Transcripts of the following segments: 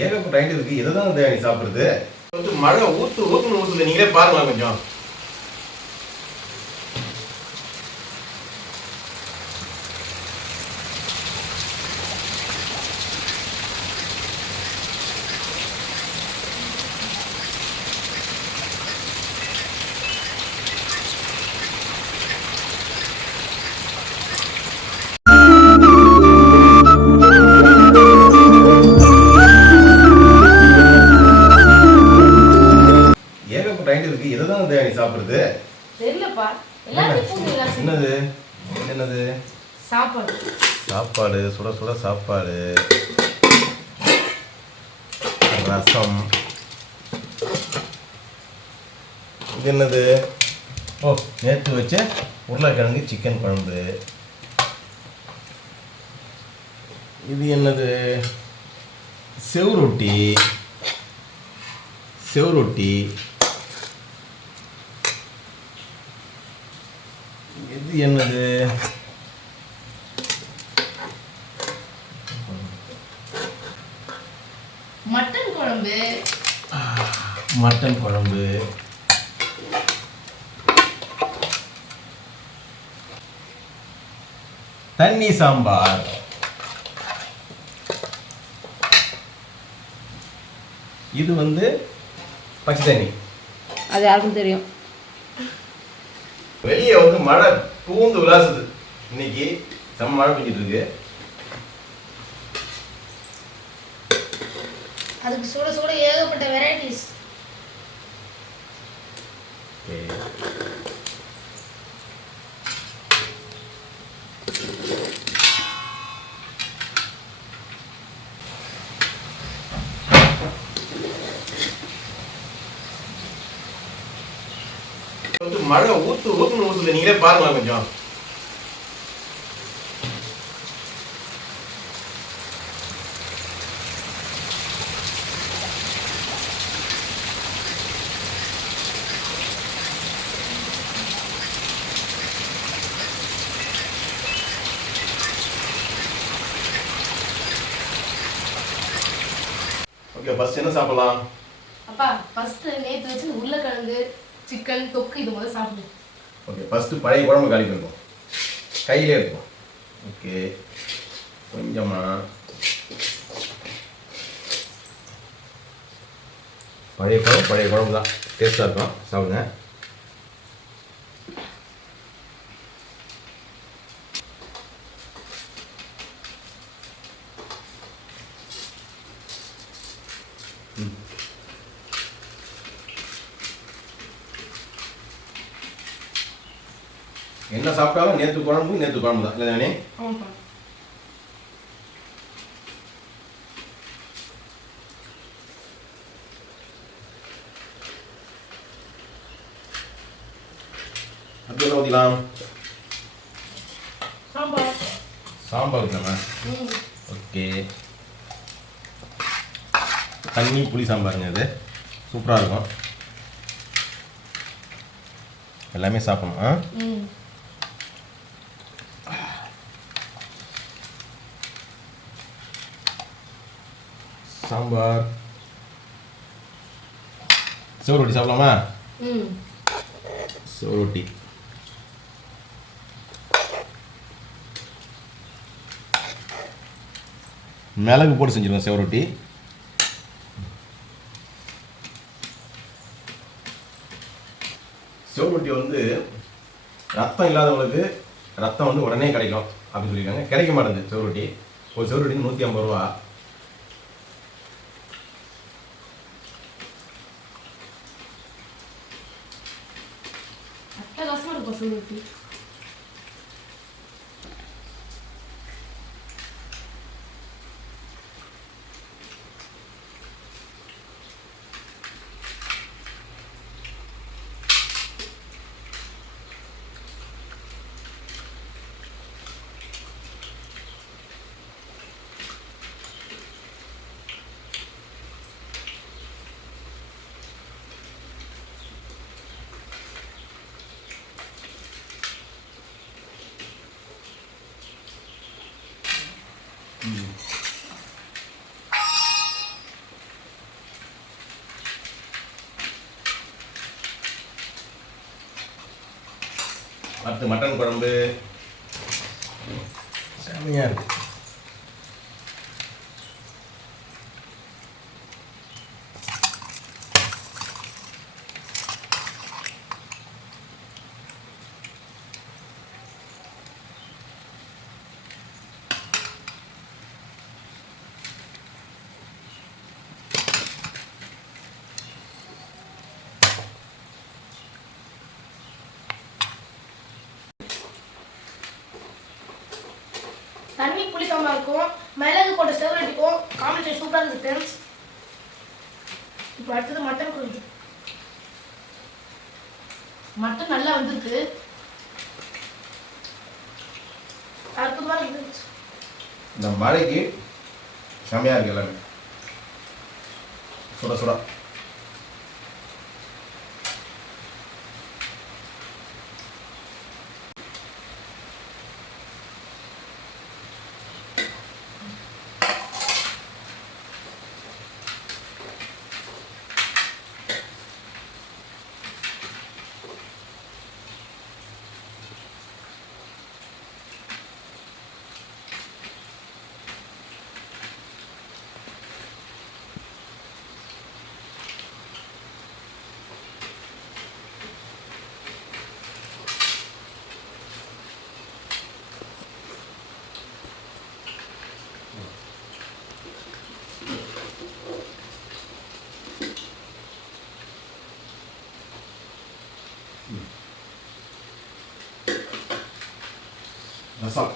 ஏகப்பட்ட ஐட்டம் இருக்கு. எதை தான் நீ சாப்பிடுறது? வந்து மழை ஊத்து ஊத்துன்னு ஊத்துது நீங்களே பாருங்களேன் கொஞ்சம். ஐட்டம் இருக்கு எதை தான் நீ சாப்பிடுறது? தெரியலப்பா. என்னது? என்னது? சாப்பாடு. சாப்பாடு. சுட சுட சாப்பாடு. ரசம். இது என்னது? ஓ நேற்று வச்ச உருளைக்கிழங்கு சிக்கன் குழம்பு. இது என்னது? செவ்ரொட்டி செவ்ரொட்டி இது என்னது? மட்டன் குழம்பு. மட்டன் குழம்பு. தண்ணி சாம்பார். இது வந்து பச்சை தண்ணி. அது யாருக்கும் தெரியும். வெளியே வந்து மழை பூந்து விளாசுது. இன்னைக்கு செம்ம மழை பெஞ்சிட்டு இருக்கு. அதுக்கு சுட சுட ஏகப்பட்ட வெரைட்டிஸ் வந்து மழை ஊத்து ஊத்துன்னு ஊத்துது. நீங்களே பாருங்களேன் கொஞ்சம். ஓகே ஃபர்ஸ்ட் என்ன சாப்பிடலாம்? அப்பா ஃபர்ஸ்ட் நேத்து வச்சு உருளைக்கிழங்கு. சிக்கன் தொக்கு இது முதல்ல சாப்பிடு. ஓகே ஃபஸ்ட்டு பழைய குழம்பு காலி பண்ணுவோம் கையிலே இருக்கும் ஓகே கொஞ்சமா. பழைய குழம்பு பழைய குழம்பு தான் டேஸ்ட்டாக இருக்கும். சாப்பிடுங்க. என்ன சாப்பிட்டாலும் நேற்று குழம்பு நேற்று குழம்பு தான். இல்லை தானே? ஆமாப்பா. அப்படி என்ன ஊற்றிக்கலாம் சாம்பார். சாம்பார் ஊற்றலாமா ம். ஓகே. தண்ணி புளி சாம்பாருங்க இது. சூப்பராக இருக்கும். எல்லாமே சாப்பிடணும் ஆ? சாம்பார். செவரொட்டி சாப்பிடலாமா? ம். செவரொட்டி மிளகு போட்டு செஞ்சுருவோம் செவரொட்டி செவரொட்டி வந்து ரத்தம் இல்லாதவங்களுக்கு ரத்தம் வந்து உடனே கிடைக்கும் அப்படின்னு சொல்லியிருக்காங்க. கிடைக்க மாட்டேங்குது செவரொட்டி ஒரு செவரொட்டி நூற்றி ஐம்பது ரூபா. அட்டகாசமாக இருக்கும் சுருட்டி அடுத்து மட்டன் குழம்பு. செமையாக இருக்குது புளி சாம்பார் இருக்கும். மிளகு போட்ட செவரட்டிக்கும் காம்பினேஷன் சூப்பராக இருக்குது ஃப்ரெண்ட்ஸ் இப்போ அடுத்தது மட்டன் குழம்பு மட்டன் நல்லா வந்திருக்கு. அற்புதமாக இருந்துச்சு இந்த மழைக்கு செம்மையாக இருக்கு எல்லாமே. சுட சுட. ரசம்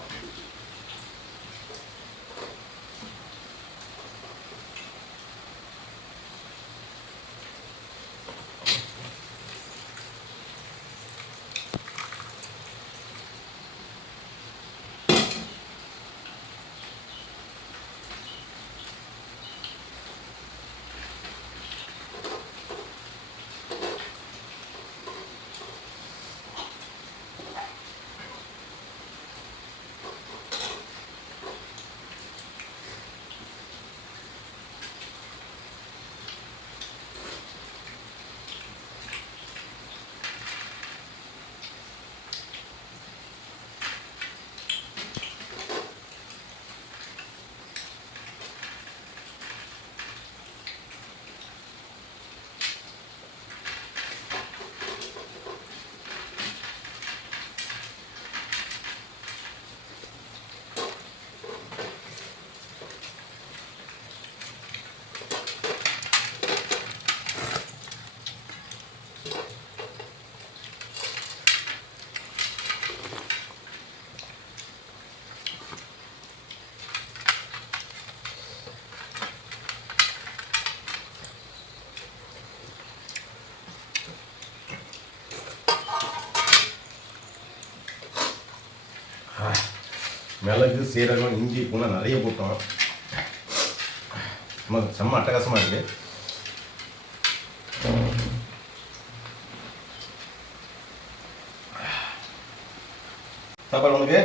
மிளகு சீரகம் இஞ்சி பூனை நிறைய போட்டோம். செம்ம செம்ம அட்டகாசமாக இருக்கு. சாப்பாடு உனக்கு?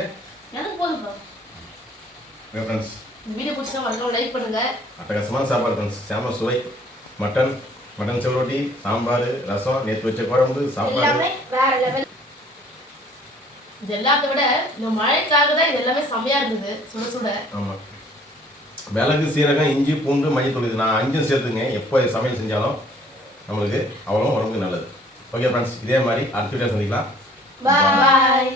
ஃப்ரெண்ட்ஸ் இந்த வீடியோ பிடிச்சா மறக்காம லைக் பண்ணுங்க. அட்டகாசமான சாப்பாடு ஃப்ரெண்ட்ஸ் செம்ம சுவை. மட்டன் மட்டன் செவ்வரொட்டி சாம்பார் ரசம் நேற்று வச்ச குழம்பு சாப்பாடு. இது எல்லாத்த விட இந்த மழைக்காக தான் இது எல்லாமே செம்மையா இருந்தது. சுட சுட. ஆமாம் மிளகு சீரகம் இஞ்சி பூண்டு மஞ்சத்தூள் இது நான் அஞ்சும் சேர்த்துங்க. எப்போ சமையல் செஞ்சாலும் நம்மளுக்கு அவ்வளோ உடம்புக்கு நல்லது. ஓகே ஃப்ரெண்ட்ஸ் இதே மாதிரி அடுத்த வீடியோ சந்திக்கலாம். பாய்